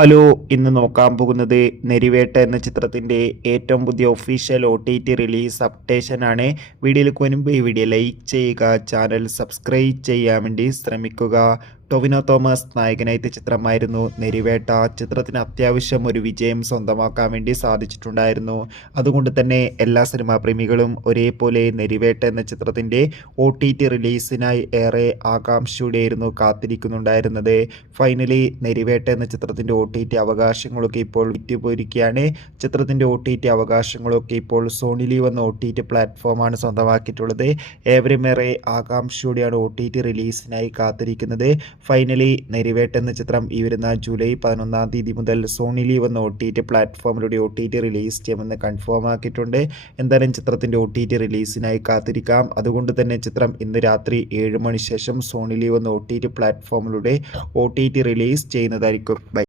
Hello, ഇന്ന് നോക്കാൻ പോകുന്നത് നെരിവേട്ട എന്ന ചിത്രത്തിൻ്റെ ഏറ്റവും പുതിയ ഒഫീഷ്യൽ OTT റിലീസ് അപ്ഡേഷൻ ആണ്. വീഡിയോയിലേക്ക് മുൻപ് ഈ വീഡിയോ ലൈക്ക് ചെയ്യുക, ചാനൽ സബ്സ്ക്രൈബ് ചെയ്യാൻ വേണ്ടി ശ്രമിക്കുക. ടൊവിനോ തോമസ് നായകനായിട്ട് ചിത്രമായിരുന്നു നെരിവേട്ട. ചിത്രത്തിന് അത്യാവശ്യം ഒരു വിജയം സ്വന്തമാക്കാൻ വേണ്ടി സാധിച്ചിട്ടുണ്ടായിരുന്നു. അതുകൊണ്ട് തന്നെ എല്ലാ സിനിമാ പ്രേമികളും ഒരേപോലെ നെരിവേട്ട എന്ന ചിത്രത്തിൻ്റെ OTT റിലീസിനായി ഏറെ ആകാംക്ഷയോടെയായിരുന്നു കാത്തിരിക്കുന്നുണ്ടായിരുന്നത്. ഫൈനലി നെരിവേട്ട എന്ന ചിത്രത്തിൻ്റെ OTT അവകാശങ്ങളൊക്കെ ഇപ്പോൾ വിറ്റുപോയിരിക്കുകയാണ്. ചിത്രത്തിൻ്റെ OTT അവകാശങ്ങളൊക്കെ ഇപ്പോൾ സോണി ലീവ് എന്ന OTT പ്ലാറ്റ്ഫോമാണ് സ്വന്തമാക്കിയിട്ടുള്ളത്. ഏവരുമേറെ ആകാംക്ഷയോടെയാണ് OTT റിലീസിനായി കാത്തിരിക്കുന്നത്. ഫൈനലി നെരിവേട്ട എന്ന ചിത്രം ഈ വരുന്ന ജൂലൈ 11-ാം തീയതി മുതൽ സോണി ലീവ് എന്ന OTT പ്ലാറ്റ്ഫോമിലൂടെ OTT റിലീസ് ചെയ്യുമെന്ന് കൺഫേം ആക്കിയിട്ടുണ്ട്. എന്തായാലും ചിത്രത്തിൻ്റെ OTT റിലീസിനായി കാത്തിരിക്കാം. അതുകൊണ്ട് തന്നെ ചിത്രം ഇന്ന് രാത്രി 7 മണി ശേഷം സോണി ലീവ് എന്ന OTT പ്ലാറ്റ്ഫോമിലൂടെ OTT റിലീസ് ചെയ്യുന്നതായിരിക്കും.